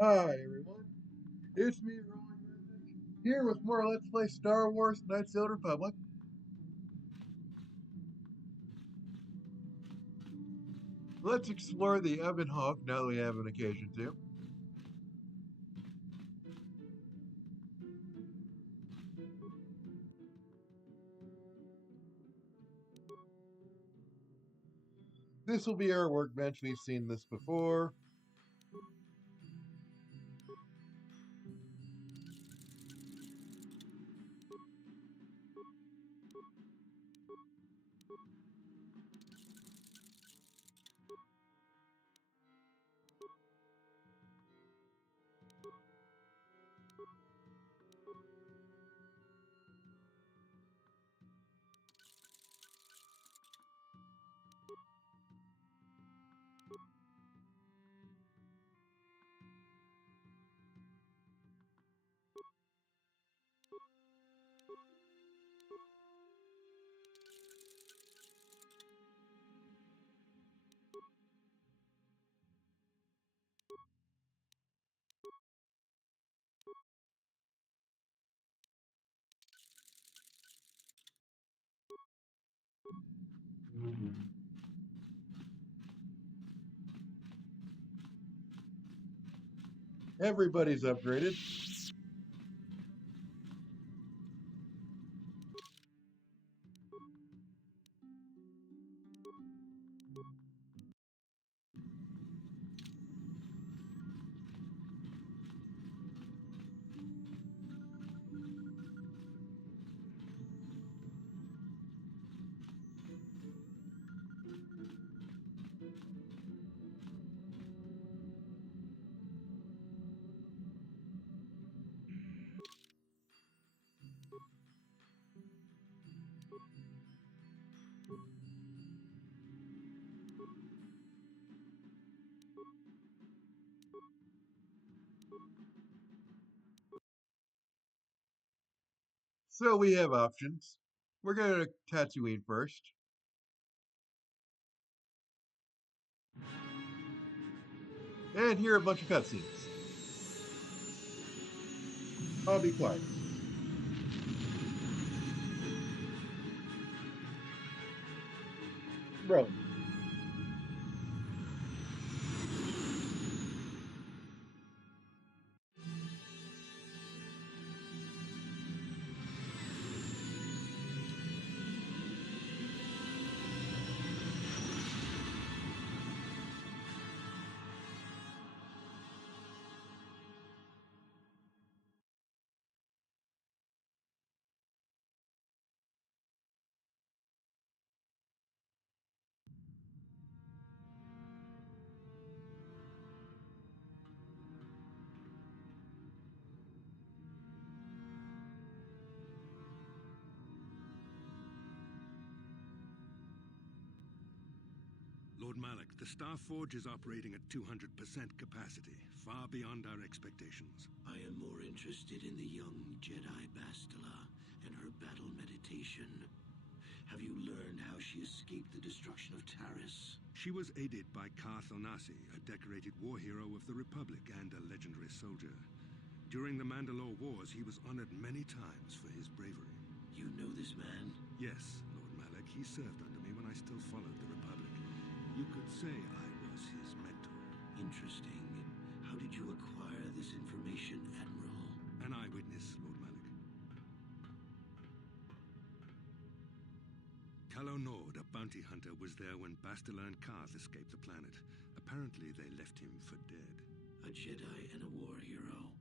Hi everyone, it's me, Rolling Message, here with more Let's Play Star Wars Knights of the Old Republic. Let's explore the Ebon Hawk now that we have an occasion to. This will be our workbench, we've seen this before. Everybody's upgraded. So we have options. We're going to Tatooine first. And here are a bunch of cutscenes. I'll be quiet. Bro. Lord Malak, the Star Forge is operating at 200% capacity, far beyond our expectations. I am more interested in the young Jedi Bastila and her battle meditation. Have you learned how she escaped the destruction of Taris? She was aided by Karth Onasi, a decorated war hero of the Republic and a legendary soldier. During the Mandalore Wars, he was honored many times for his bravery. You know this man? Yes, Lord Malak, he served under me when I still followed the Republic. You could say I was his mentor. Interesting. How did you acquire this information, Admiral? An eyewitness, Lord Malak. Calo Nord, a bounty hunter, was there when Bastila and Karth escaped the planet. Apparently, they left him for dead. A Jedi and a war hero.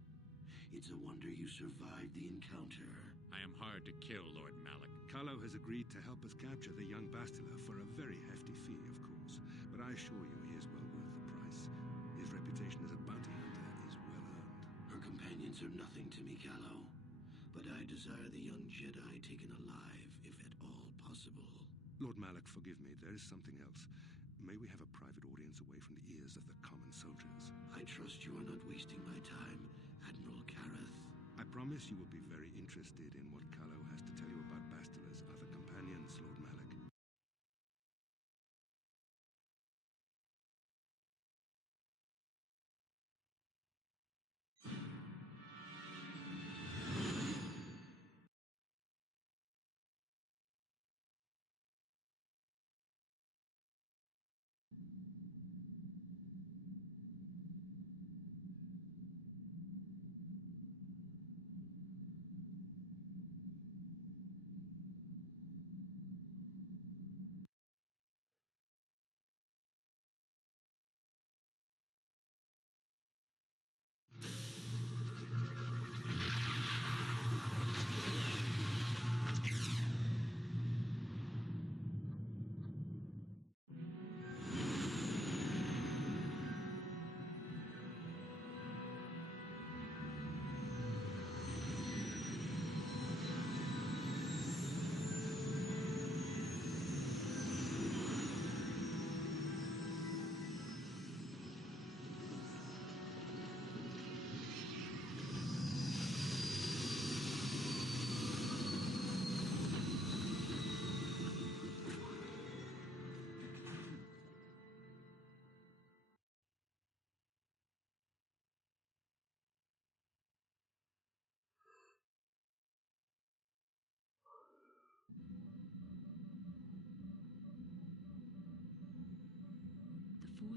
It's a wonder you survived the encounter. I am hard to kill, Lord Malak. Calo has agreed to help us capture the young Bastila for a very hefty fee, of course. But I assure you he is well worth the price. His reputation as a bounty hunter is well earned. Her companions are nothing to me, Calo. But I desire the young Jedi taken alive, if at all possible. Lord Malak, forgive me, there is something else. May we have a private audience away from the ears of the common soldiers? I trust you are not wasting my time, Admiral Kareth. I promise you will be very interested in what Calo has to tell you about Bastila's other companions, Lord Malak.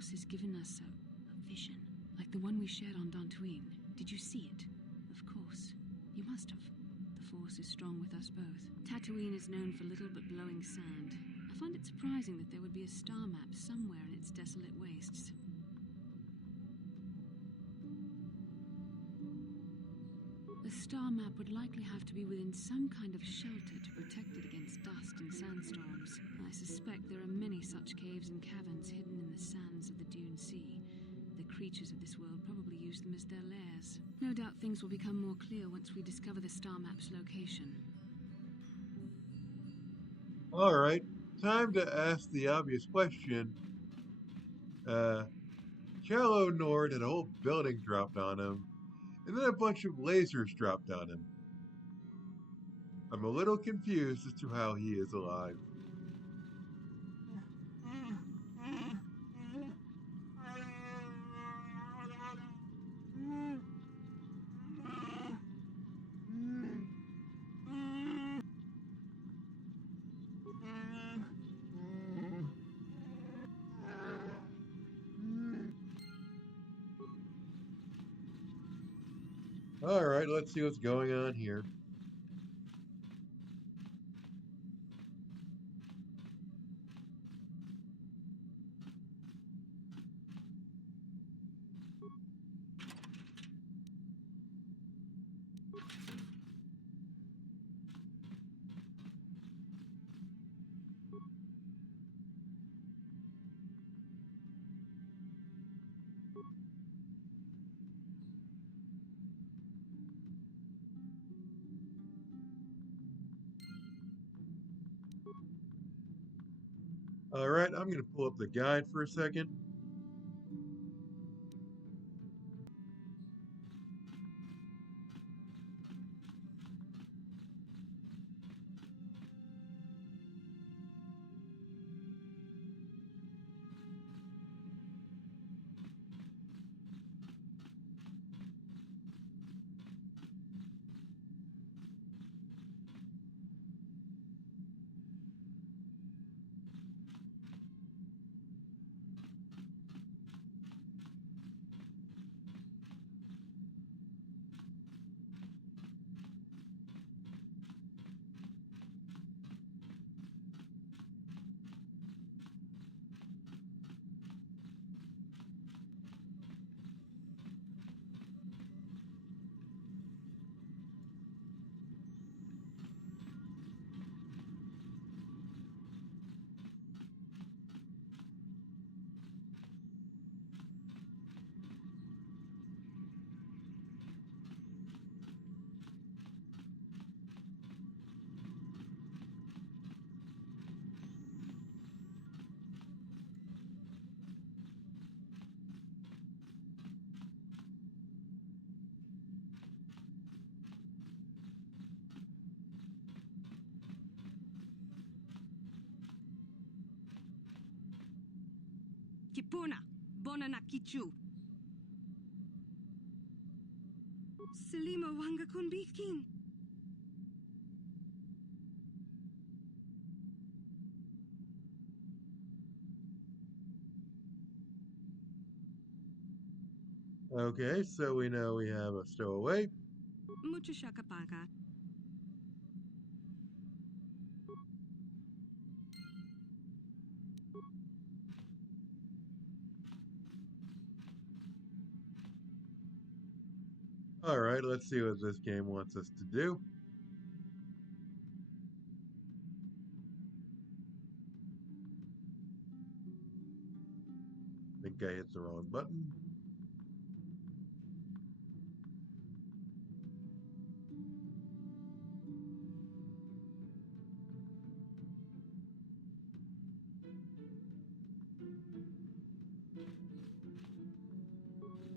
Force has given us a vision, like the one we shared on Tatooine. Did you see it? Of course. You must have. The Force is strong with us both. Tatooine is known for little but blowing sand. I find it surprising that there would be a star map somewhere in its desolate wastes. The star map would likely have to be within some kind of shelter to protect it against dust and sandstorms. I suspect there are many such caves and caverns hidden in the sands of the Dune Sea. The creatures of this world probably use them as their lairs. No doubt things will become more clear once we discover the star map's location. Alright, time to ask the obvious question. Kylo Nord had a whole building dropped on him, and then a bunch of lasers dropped on him. I'm a little confused as to how he is alive. Alright, let's see what's going on here. Alright, I'm going to pull up the guide for a second. Kipuna, Bonana Kichu. Selima Wanga Kunbikin. Okay, so we know we have a stowaway. Mucho Shakapaga. Alright, let's see what this game wants us to do. I think I hit the wrong button.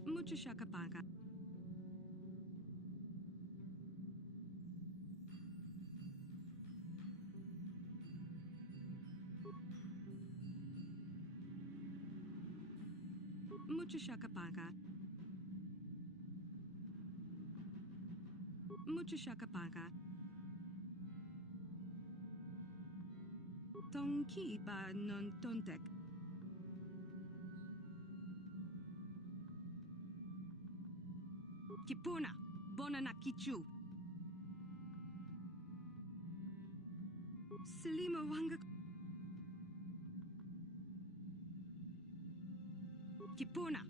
Mucho Shakapaga. Mucho Shakapaga. Mucho Shakapaga. Tonki ba non tontek. Kipuna, Bonana Kichu. Selima Wanga. Kipuna.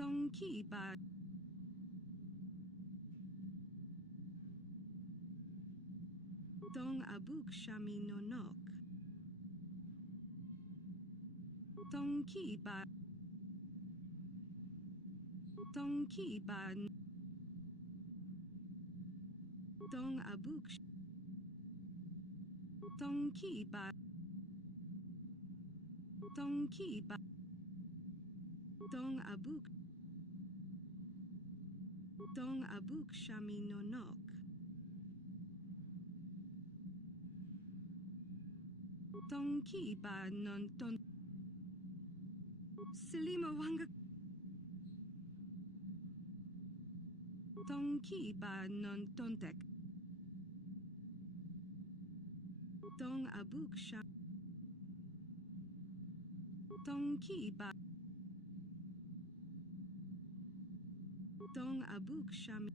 Tongki ba. Tong abuk shami no nok. Tongki ba. Tongki ba. Tong abuk. Tongki ba. Tongki ba. Tong abuk. Tong abuk shami no nok. Tongki ba non ton. Selima Wanga. Tongki ba non tontek. Tong abuk sham. Tongki ba. Tong abuk shami.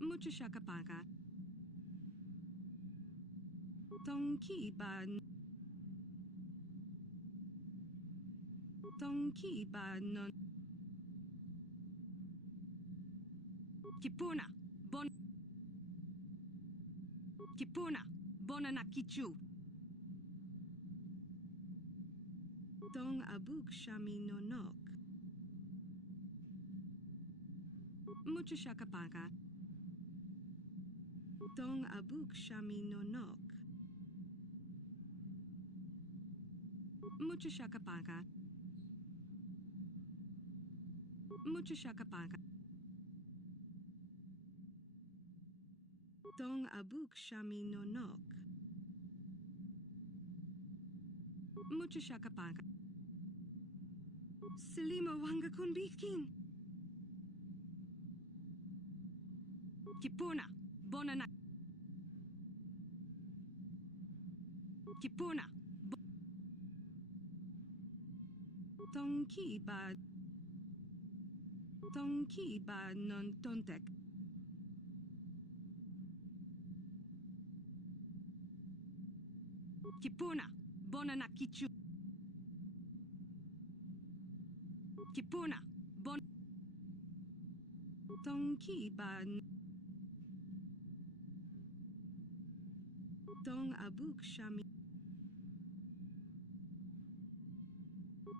Mucho shakapaka. Tongki ba. Tongki ba non. Kipuna, bon. Kipuna, bonana kichu. Tong abuk shami no nok. Mucho shakapaka. Tong abuk shami no nok. Mucho shakapaka. Mucho shakapaka. Tong abuk shami no nok. Mucho shakapaka. Selima Wanga kunbikin. Kipuna, bonana. Kipuna. Tongki ba. Tongki ba non tontek. Kipuna, bonana kichu. Kipuna, bon. Tongki ba. Tong abuk shami.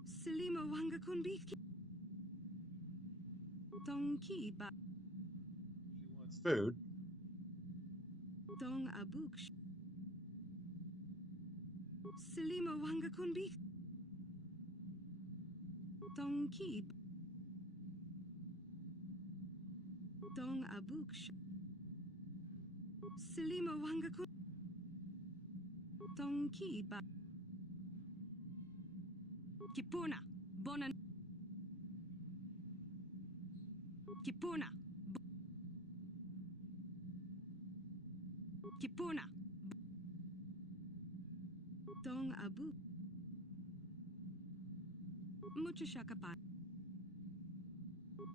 Selima Wanga kunbiki. Tongki ba. She wants food. Tong abuk. Selima Wanga kunbiki. Tongki. Tong abuk. Selima Wanga kun. Tongki ba. Kipuna, bonan. Kipuna. Kipuna. Tong abu. Mucho shakapa.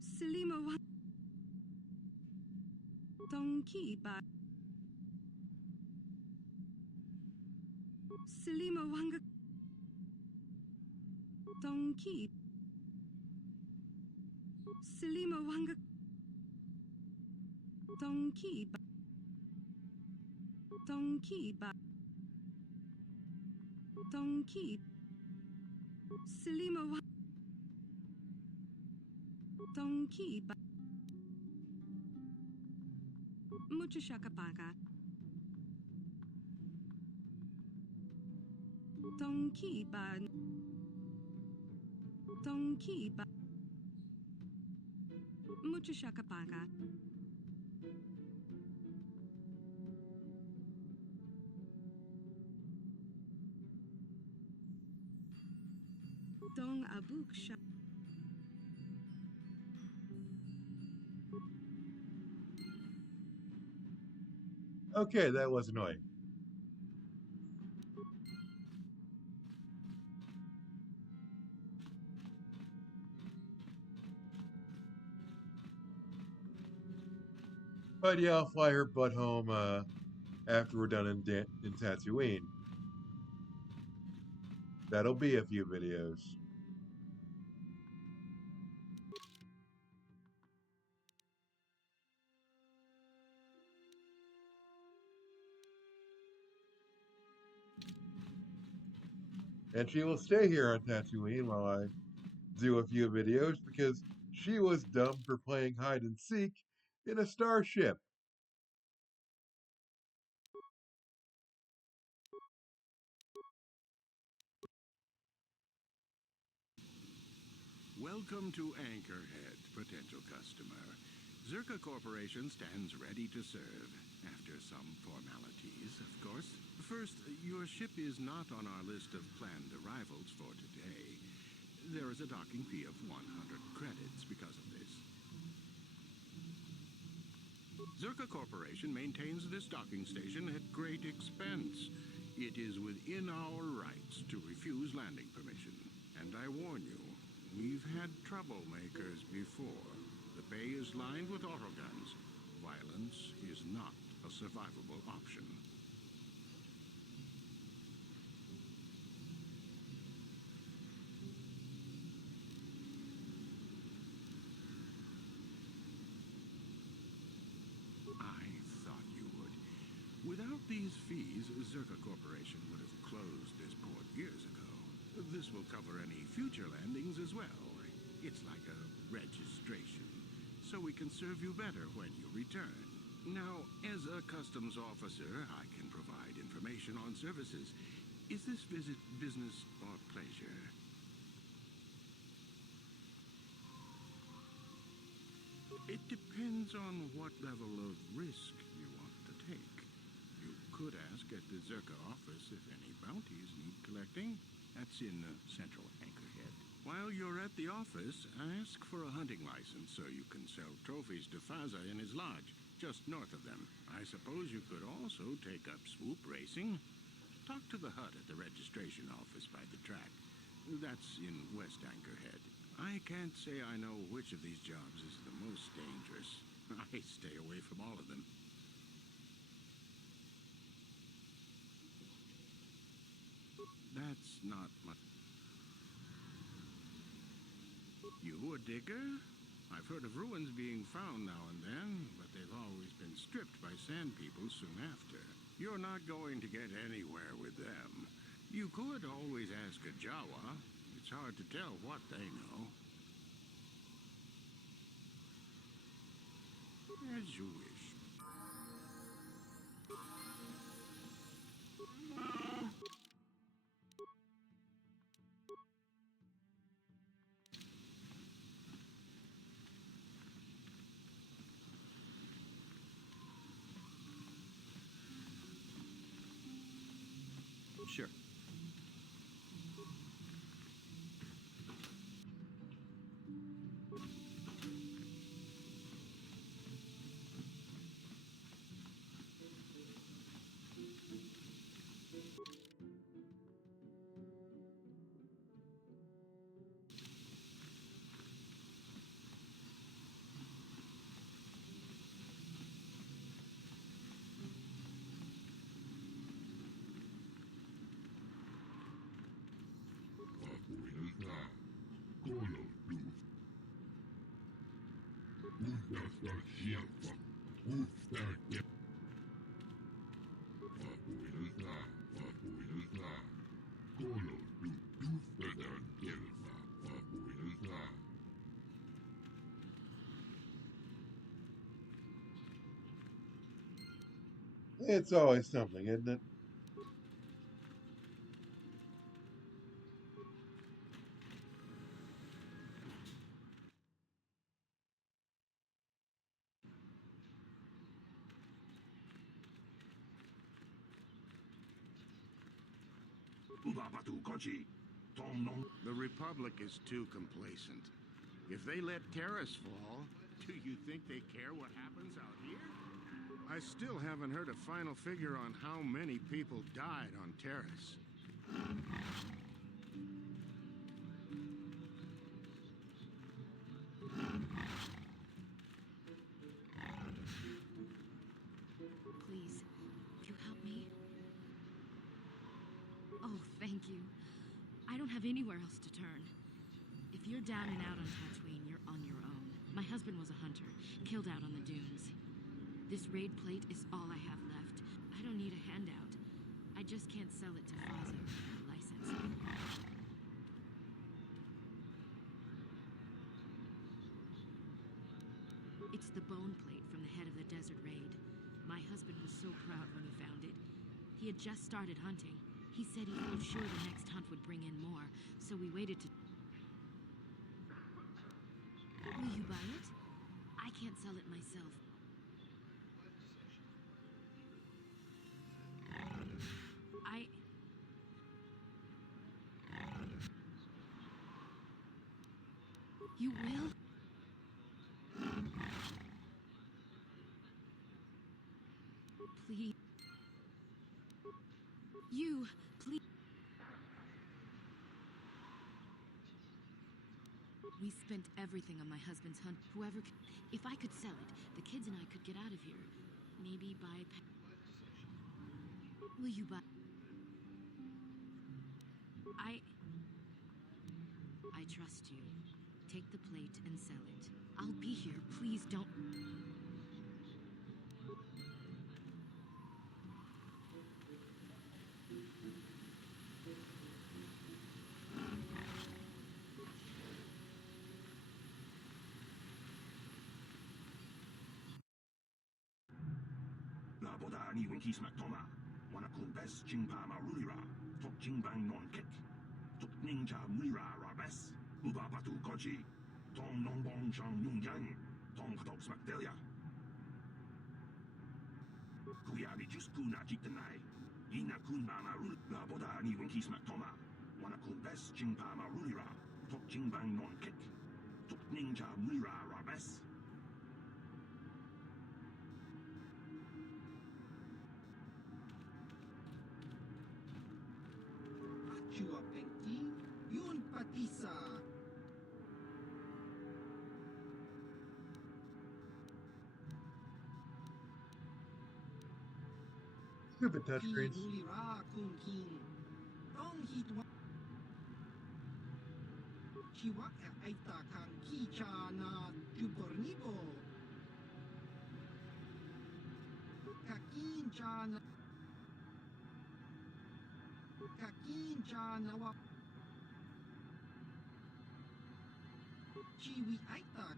Selima wa. Tongki ba. Selima wanga. Tongki. Selima wanga. Tongki ba. Tongki ba. Tongki. Selima wa. Tongki ba. Mucho shakapaka. Tongki ba. Tongki ba. Mucho shakapaka. Dong Abuk Sha. Okay, that was annoying. But yeah, I'll fly her butt home after we're done in Tatooine. That'll be a few videos. And she will stay here on Tatooine while I do a few videos because she was dumb for playing hide and seek in a starship. Welcome to Anchorhead, potential customer. Zerka Corporation stands ready to serve. After some formalities, of course. First, your ship is not on our list of planned arrivals for today. There is a docking fee of 100 credits because of this. Zerka Corporation maintains this docking station at great expense. It is within our rights to refuse landing permission. And I warn you, we've had troublemakers before. The bay is lined with autoguns. Violence is not a survivable option. I thought you would. Without these fees, Zerka Corporation would have closed this port years ago. This will cover any future landings as well. It's like a registration, so we can serve you better when you return. Now, as a customs officer, I can provide information on services. Is this visit business or pleasure? It depends on what level of risk you want to take. You could ask at the Zerka office if any bounties need collecting. That's in central Anchorhead. While you're at the office, ask for a hunting license so you can sell trophies to Faza in his lodge, just north of them. I suppose you could also take up swoop racing. Talk to the hut at the registration office by the track. That's in West Anchorhead. I can't say I know which of these jobs is the most dangerous. I stay away from all of them. That's not much. You a digger? I've heard of ruins being found now and then, but they've always been stripped by sand people soon after. You're not going to get anywhere with them. You could always ask a Jawa. It's hard to tell what they know. As you wish. Sure. It's always something, isn't it? Ubabatu Kochi. The Republic is too complacent. If they let Terrace fall, do you think they care what happens out here? I still haven't heard a final figure on how many people died on Terrace. Please, will you help me? Oh, thank you. I don't have anywhere else to turn. If you're down and out on Tatooine, you're on your own. My husband was a hunter, killed out on the dunes. This raid plate is all I have left. I don't need a handout. I just can't sell it to Faza without a license. It's the bone plate from the head of the desert raid. My husband was so proud when he found it. He had just started hunting. He said he felt sure the next hunt would bring in more, so we waited to... Will you buy it? I can't sell it myself. You will? Please. Please. We spent everything on my husband's hunt. If I could sell it, the kids and I could get out of here. Maybe buy... Will you buy... I trust you. Take the plate and sell it. I'll be here. Please don't... Labodani Winkis Mactoma, Wanakun Bes Jingpa Marulira, Tok Jingbang Non Kik, Tok Ninja Mulira Rabes, Ubabatu Koji, Tom Nongbong Chang Yung Yang, Tom Katok Smakdelia. Kuyabi Juskuna Jitanai, Yinakun Marul, Labodani Winkis Mactoma, Wanakun Bes Jingpa Marulira, Tok Jingbang Non Kik, Tok Ninja Mulira Rabes. Chua Pengki, Yun Patisa. Stupid touchscreens. Mulira Kun King. Dong Hitwa. Chiwa Aita Kang Kicha na Jupornibo. Kakin Chana. Kakin Chana wa. Chiwi Aita.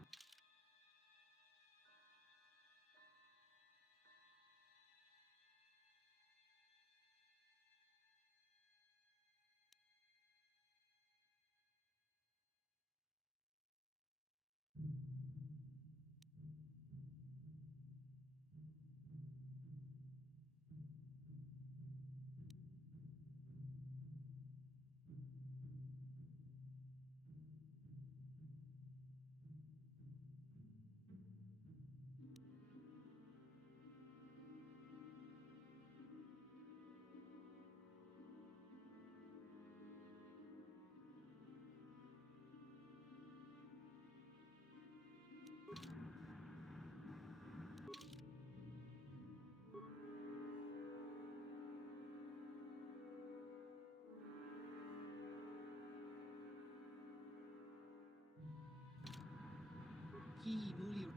Ki Mulira.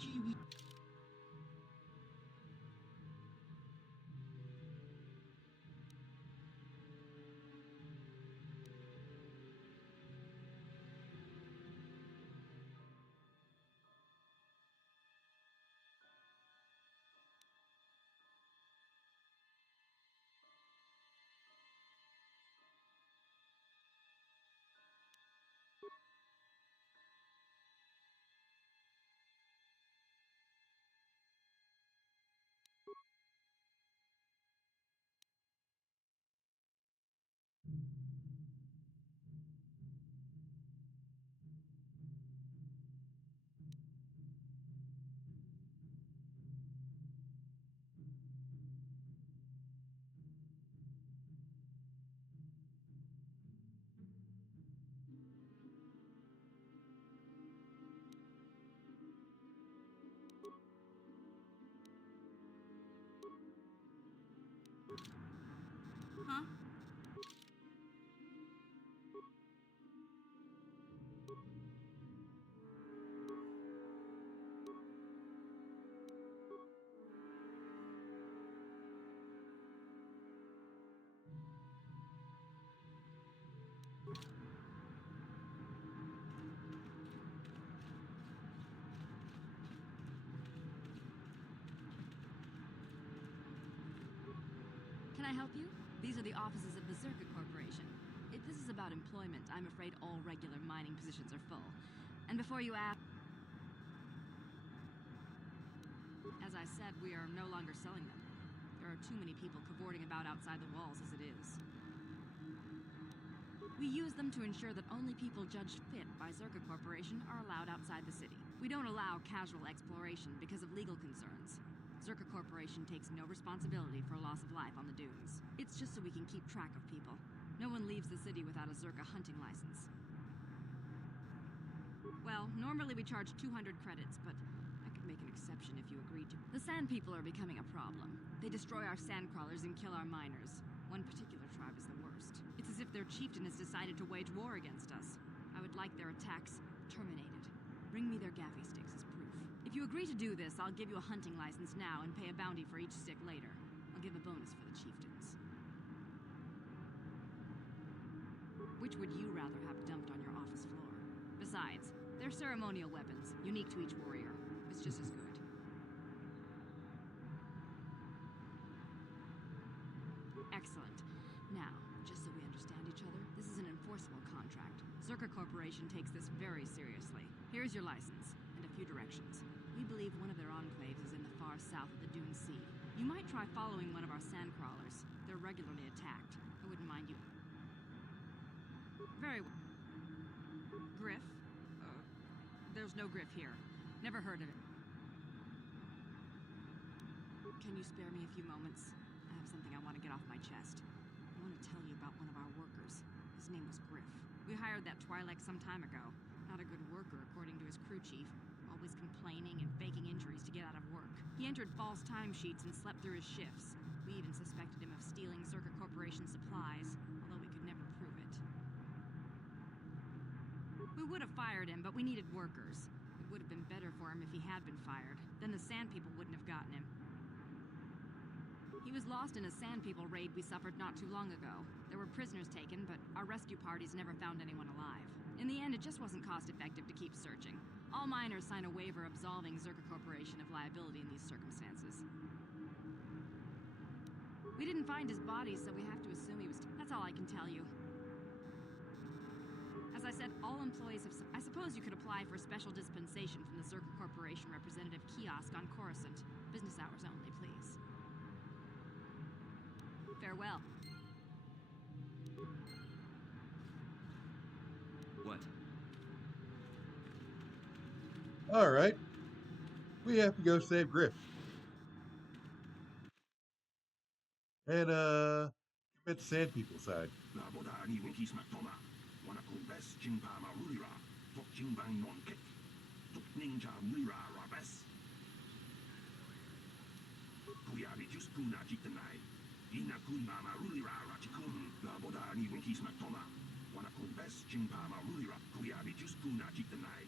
Chiwi. I help you? These are the offices of the Zerka Corporation. If this is about employment, I'm afraid all regular mining positions are full. And before you ask... As I said, we are no longer selling them. There are too many people cavorting about outside the walls as it is. We use them to ensure that only people judged fit by Zerka Corporation are allowed outside the city. We don't allow casual exploration because of legal concerns. Zerka Corporation takes no responsibility for loss of life on the dunes. It's just so we can keep track of people. No one leaves the city without a Zerka hunting license. Well, normally we charge 200 credits, but I could make an exception if you agreed to. The Sand People are becoming a problem. They destroy our sand crawlers and kill our miners. One particular tribe is the worst. It's as if their chieftain has decided to wage war against us. I would like their attacks terminated. Bring me their gaffy sticks as proof. If you agree to do this, I'll give you a hunting license now and pay a bounty for each stick later. I'll give a bonus for the chieftains. Which would you rather have dumped on your office floor? Besides, they're ceremonial weapons, unique to each warrior. It's just as good. Excellent. Now, just so we understand each other, this is an enforceable contract. Zerka Corporation takes this very seriously. Here's your license, and a few directions. We believe one of their enclaves is in the far south of the Dune Sea. You might try following one of our sand crawlers. They're regularly attacked. I wouldn't mind you. Very well. Griff? There's no Griff here. Never heard of it. Can you spare me a few moments? I have something I want to get off my chest. I want to tell you about one of our workers. His name was Griff. We hired that Twi'lek some time ago. Not a good worker, according to his crew chief. Always complaining and faking injuries to get out of work. He entered false timesheets and slept through his shifts. We even suspected him of stealing Zerka Corporation supplies, although we could never prove it. We would have fired him, but we needed workers. It would have been better for him if he had been fired. Then the Sand People wouldn't have gotten him. He was lost in a Sand People raid we suffered not too long ago. There were prisoners taken, but our rescue parties never found anyone alive. In the end, it just wasn't cost-effective to keep searching. All miners sign a waiver absolving Zerka Corporation of liability in these circumstances. We didn't find his body, so we have to assume he was... That's all I can tell you. As I said, all employees have... I suppose you could apply for special dispensation from the Zerka Corporation representative kiosk on Coruscant. Business hours only, please. Farewell. What? All right. We have to go save Griff. And, commit the Sand People side. Labodani Winkismak Toma, Wanakumbes Jimpa Marulira, Tok Jimbang Non Kit, Tok Ninja Mira Rabes. Kuyabi Juskuna Jitanai, Inakun Marulira Rachikun, Labodani Winkismak Toma, Wanakumbes Jimpa Marulira, Kuyabi Juskuna Jitanai,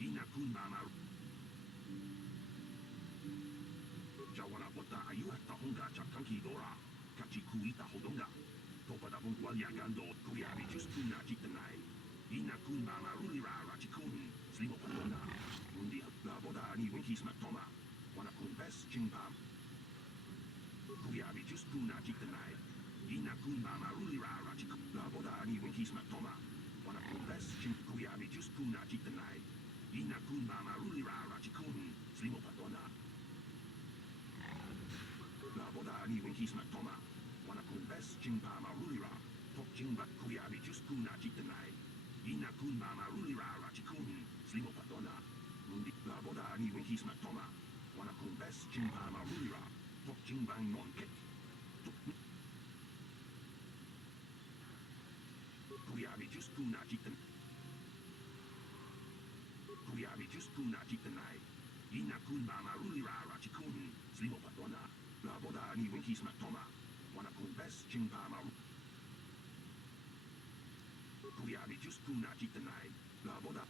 Inakun Mamar. Jawana Bota Ayuata Honga Chakanki Dora. Kachikuita Hodonga, Topada Bungualiagando, Kuyabi Juskuna Jitanai, Inakun Marulira Rachikun, Slimopadona, Mundi Labodani Winkismak Toma, Wanakumbes Jimpam, Kuyabi Juskuna Jitanai, Inakun Marulira Rachikun, Labodani Winkismak Toma, Wanakumbes Jim, Kuyabi Juskuna Jitanai, Inakun Marulira Rachikun, Slimopadona. Labodani Winkismak Toma, Wanakumbes Jimpa Marulira, Tok Jimbat Kuyabi Juskuna Jitanai, Inakun Marulira Rachikun, Slimopadona, Mundi Labodani Winkismak Toma, Wanakumbes Jimpa Marulira, Tok Jimbang Non Kit, Kuyabi Juskuna Jitan, Kuyabi Juskuna Jitanai, Inakun Marulira Rachikun, Slimopadona. Labodani Winkismak Toma, Wanakumbes Jimpa Maru. Kuyabi Juskuna Jitanai, Laboda.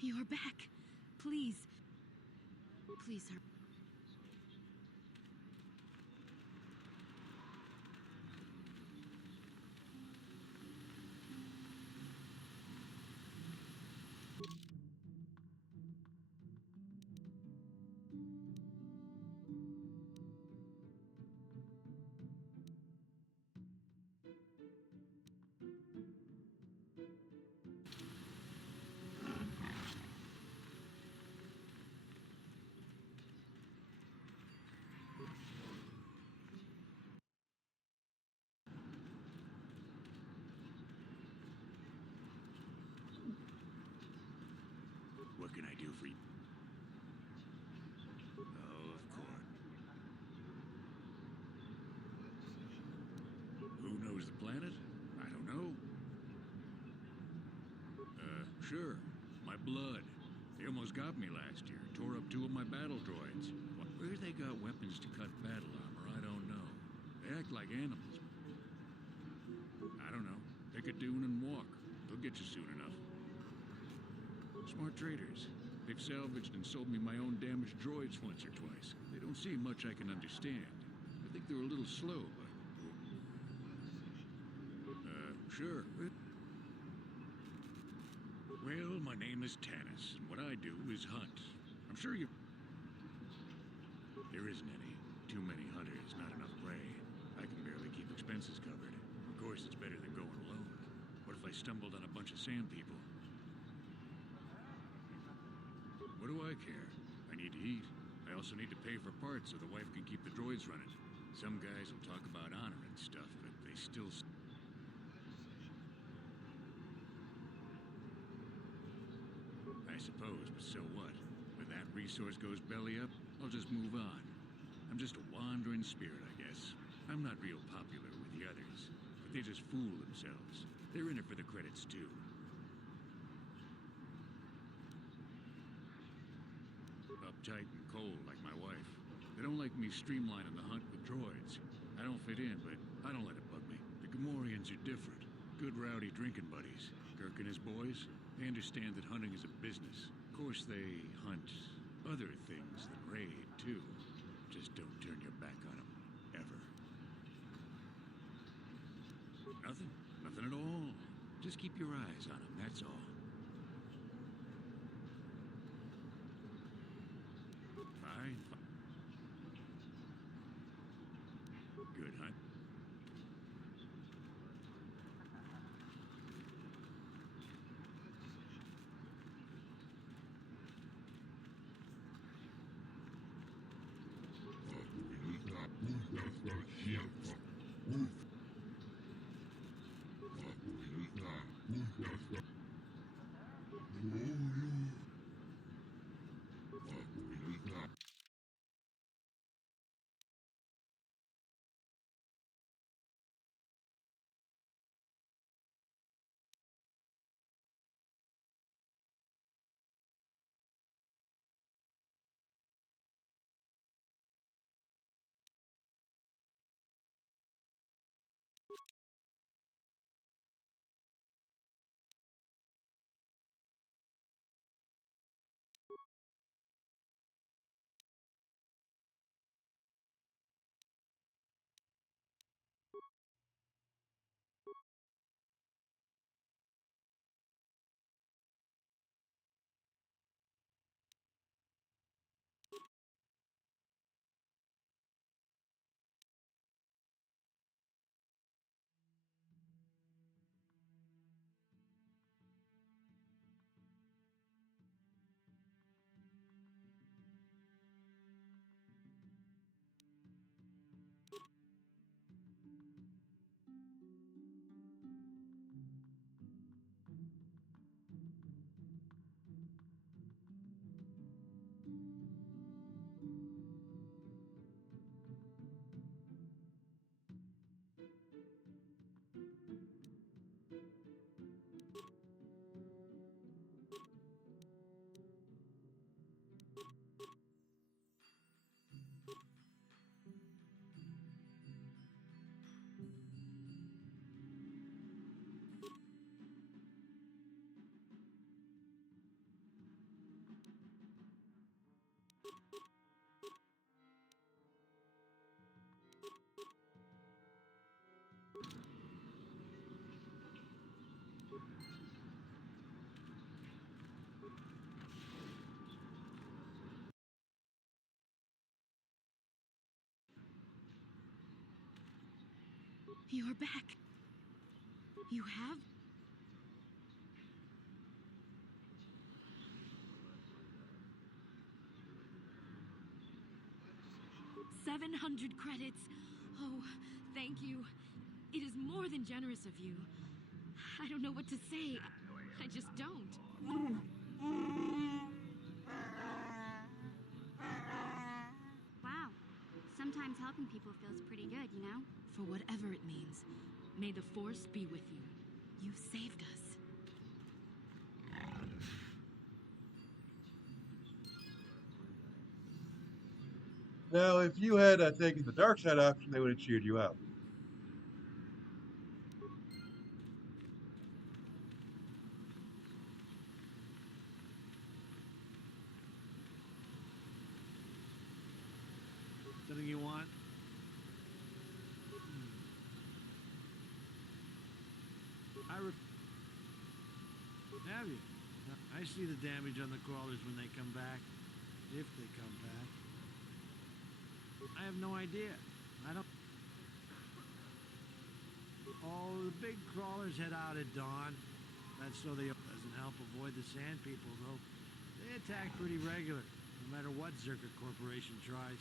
You're back. Please. Please, sir. sure. My blood. They almost got me last year. Tore up 2 of my battle droids. Where they got weapons to cut battle armor, I don't know. They act like animals. I don't know. Pick a dune and walk. They'll get you soon enough. Smart traders. They've salvaged and sold me my own damaged droids once or twice. They don't see much I can understand. I think they're a little slow, but... sure. Well, my name is Tanis, and what I do is hunt. I'm sure you... There isn't any. Too many hunters, not enough prey. I can barely keep expenses covered. Of course, it's better than going alone. What if I stumbled on a bunch of sand people? What do I care? I need to eat. I also need to pay for parts so the wife can keep the droids running. Some guys will talk about honor and stuff, but they still... I suppose, but so what? When that resource goes belly up, I'll just move on. I'm just a wandering spirit, I guess. I'm not real popular with the others, but they just fool themselves. They're in it for the credits, too. Uptight and cold, like my wife. They don't like me streamlining the hunt with droids. I don't fit in, but I don't let it bug me. The Gamorreans are different. Good rowdy drinking buddies. Kirk and his boys, they understand that hunting is a business. Of course, they hunt other things than raid, too. Just don't turn your back on them, ever. Nothing. Nothing at all. Just keep your eyes on them, that's all. Fine. Good hunt. You're back. You have? 700 credits. Oh, thank you. It is more than generous of you. I don't know what to say. I just don't. Wow. Sometimes helping people feels pretty good, you know? For whatever it means, may the Force be with you. You saved us. Now, if you had taken the dark side option, they would have cheered you out. Something you want? Have you? I see the damage on the crawlers when they come back. If they come back. I have no idea. I don't... Oh, the big crawlers head out at dawn. That's so they doesn't help avoid the sand people, though. They attack pretty regular, no matter what Zerka Corporation tries.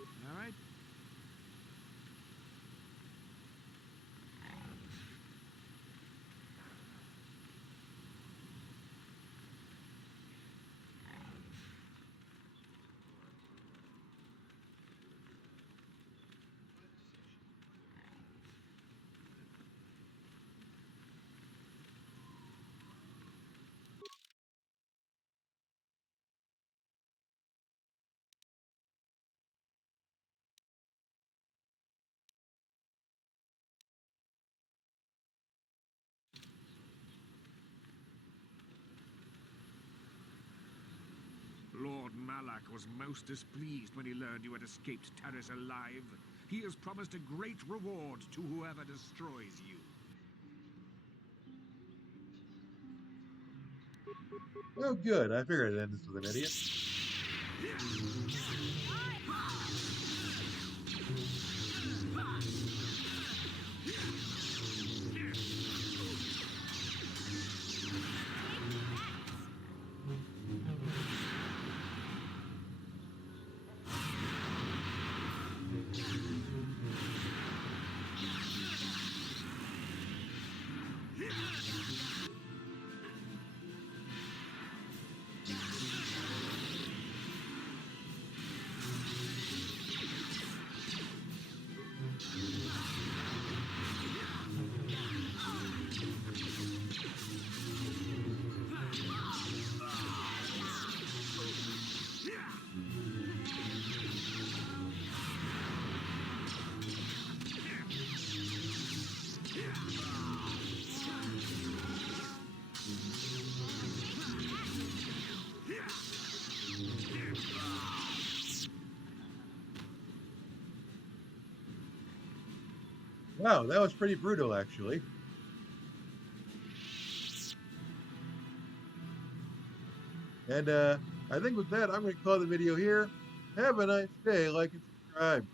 All right? Lord Malak was most displeased when he learned you had escaped Taris alive. He has promised a great reward to whoever destroys you. Oh, good. I figured I'd end this with an idiot. Wow, that was pretty brutal, actually. And I think with that, I'm going to call the video here. Have a nice day, like and subscribe.